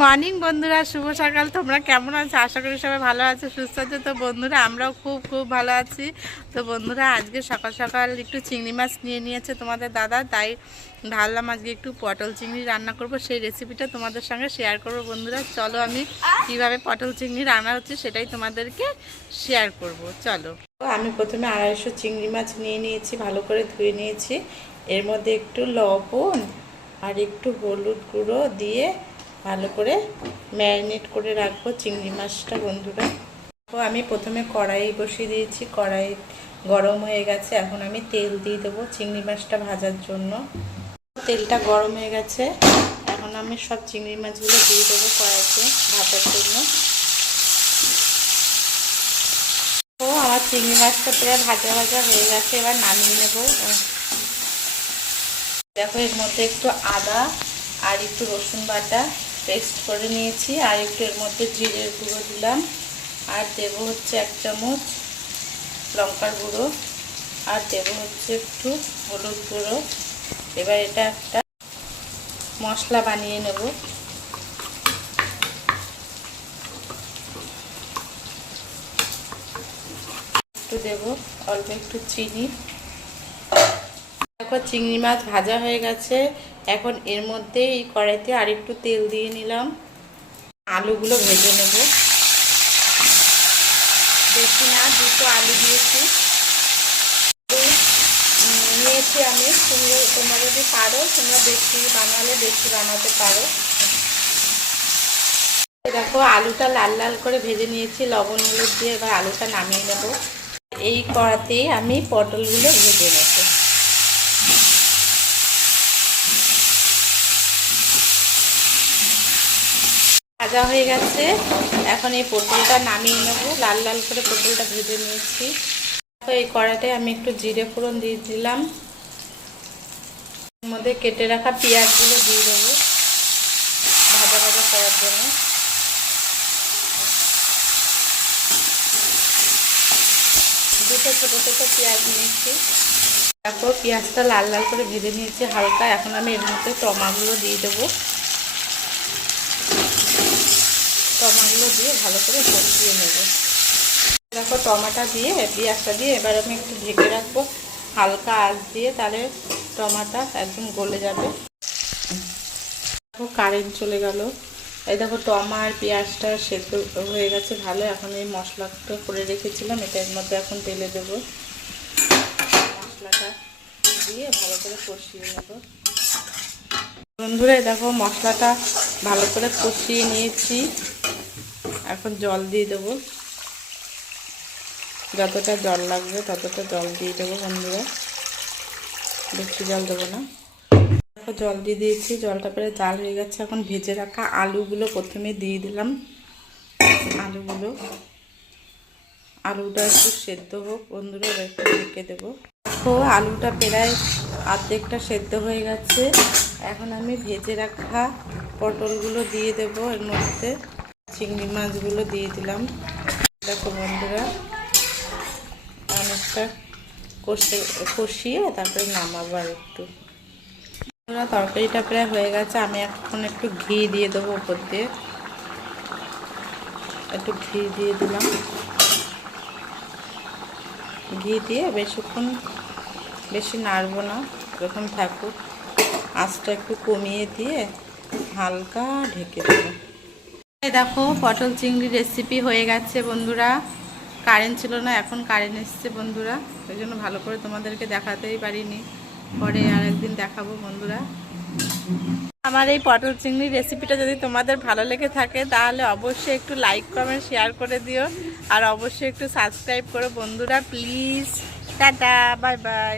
Morning বন্ধুরা, শুভ সকাল। তোমরা কেমন আছো? আশা করি সবাই ভালো আছো, সুস্থ আছো। তো বন্ধুরা, আমরাও খুব খুব ভালো আছি। তো বন্ধুরা, আজকে সকাল সকাল একটু চিংড়ি মাছ নিয়ে নিয়েছে তোমাদের দাদা, তাই ভাবলাম আজকে একটু পটল চিংড়ি রান্না করব। সেই রেসিপিটা তোমাদের সঙ্গে শেয়ার করব। বন্ধুরা চলো, আমি কিভাবে পটল চিংড়ি রান্না হচ্ছে সেটাই তোমাদেরকে শেয়ার করব। চলো, আমি প্রথমে 250 চিংড়ি মাছ নিয়ে নিয়েছি, ভালো করে ধুয়ে নিয়েছি। এর মধ্যে একটু লবণ আর একটু হলুদ গুঁড়ো দিয়ে ভালো করে ম্যারিনেট করে রাখবো চিংড়ি মাছটা। বন্ধুরা, তো আমি প্রথমে কড়াই বসিয়ে দিয়েছি, কড়াই গরম হয়ে গেছে। এখন আমি তেল দিয়ে দেবো চিংড়ি মাছটা ভাজার জন্য। তেলটা গরম হয়ে গেছে, এখন আমি সব চিংড়ি মাছগুলো দিয়ে দেবো কড়াইতে ভাজার জন্য। তো আমার চিংড়ি মাছটা প্রায় ভাজা ভাজা হয়ে গেছে, এবার নামিয়ে নেবো। দেখো, এর মধ্যে একটু আদা আর একটু রসুন বাটা পেস্ট করে নিয়েছি, আর একটু এর মধ্যে জিরের গুঁড়ো দিলাম, আর দেবো হচ্ছে 1 চামচ লঙ্কার গুঁড়ো, আর দেবো হচ্ছে একটু হলুদ গুঁড়ো। এবার এটা একটা মশলা বানিয়ে নেব। একটু দেবো অল্প একটু চিনি। দেখো, চিংড়ি মাছ ভাজা হয়ে গেছে। এখন এর মধ্যে এই কড়াইতে আর একটু তেল দিয়ে নিলাম, আলুগুলো ভেজে নেব। বেশি না, 2টো আলু দিয়েছি আমি। তোমরা যদি পারো, তোমরা বেশি বানালে বেশি বানাতে পারো। দেখো, আলুটা লাল লাল করে ভেজে নিয়েছি লবণ হলুদ দিয়ে। এবার আলুটা নামিয়ে নেব। এই কড়াতেই আমি পটলগুলো ভেজে নেব। ভাজা হয়ে গেছে, এখন এই পটলটা নামিয়ে নেব। লাল লাল করে পটলটা ভেজে নিয়েছি। এই কড়াতে আমি একটু জিরে ফোড়ন দিয়ে দিলাম, এর মধ্যে কেটে রাখা পেঁয়াজগুলো দিয়ে দেবো ভাজা ভাজা করার জন্য। দুটো ছোটো ছোটো পেঁয়াজ নিয়েছি। তারপর পেঁয়াজটা লাল লাল করে ভেজে নিয়েছি হালকা। এখন আমি এর মধ্যে টমাগুলো দিয়ে দেবো। টমাগুলো দিয়ে ভালো করে কষিয়ে নেব। দেখো, টমাটো দিয়ে পেঁয়াজটা দিয়ে এবার আমি একটু ঢেকে রাখবো হালকা আঁচ দিয়ে, তাহলে টমাটো একদম গলে যাবে। দেখো, কারেন্ট চলে গেল। এই দেখো, টমা আর পেঁয়াজটা সেদ্ধ হয়ে গেছে ভালো। এখন এই মশলাটা করে রেখেছিলাম, এটা এর মধ্যে এখন ঢেলে দেবো। মশলাটা দিয়ে ভালো করে কষিয়ে নেব। বন্ধুরা, দেখো মশলাটা ভালো করে কষিয়ে নিয়েছি। এখন জল দিয়ে দেবো, যতটা জল লাগবে ততটা জল দিয়ে দেবো। বন্ধুরা, বেশি জল দেবো না। দেখো, জল দিয়ে দিয়েছি, জলটা প্রায় জাল হয়ে গেছে। এখন ভেজে রাখা আলুগুলো প্রথমে দিয়ে দিলাম। আলুটা একটু সেদ্ধ হোক বন্ধুরা, একটু ঢেকে দেবো। তো আলুটা প্রায় অর্ধেকটা সেদ্ধ হয়ে গেছে। এখন আমি ভেজে রাখা পটলগুলো দিয়ে দেবো এর মধ্যে। চিংড়ি মাছগুলো দিয়ে দিলাম। দেখো বন্ধুরা, অনেকটা কষিয়ে তারপরে নামাবো। আর একটু তরকারিটা প্রায় হয়ে গেছে। আমি এখন একটু ঘি দিয়ে দেবো উপর দিয়ে। একটু ঘি দিয়ে দিলাম। ঘি দিয়ে বেশিক্ষণ বেশি নাড়বো না, যখন থাকুক। আঁচটা একটু কমিয়ে দিয়ে হালকা ঢেকে দেবো। দেখো, পটল চিংড়ি রেসিপি হয়ে গেছে বন্ধুরা। কারেন্ট ছিল না, এখন কারেন্ট এসছে বন্ধুরা, ওই জন্য ভালো করে তোমাদেরকে দেখাতেই পারিনি। পরে আর একদিন দেখাবো বন্ধুরা। আমার এই পটল চিংড়ি রেসিপিটা যদি তোমাদের ভালো লেগে থাকে, তাহলে অবশ্যই একটু লাইক কমেন্ট শেয়ার করে দিও, আর অবশ্যই একটু সাবস্ক্রাইব করো বন্ধুরা, প্লিজ। Tata, bye bye.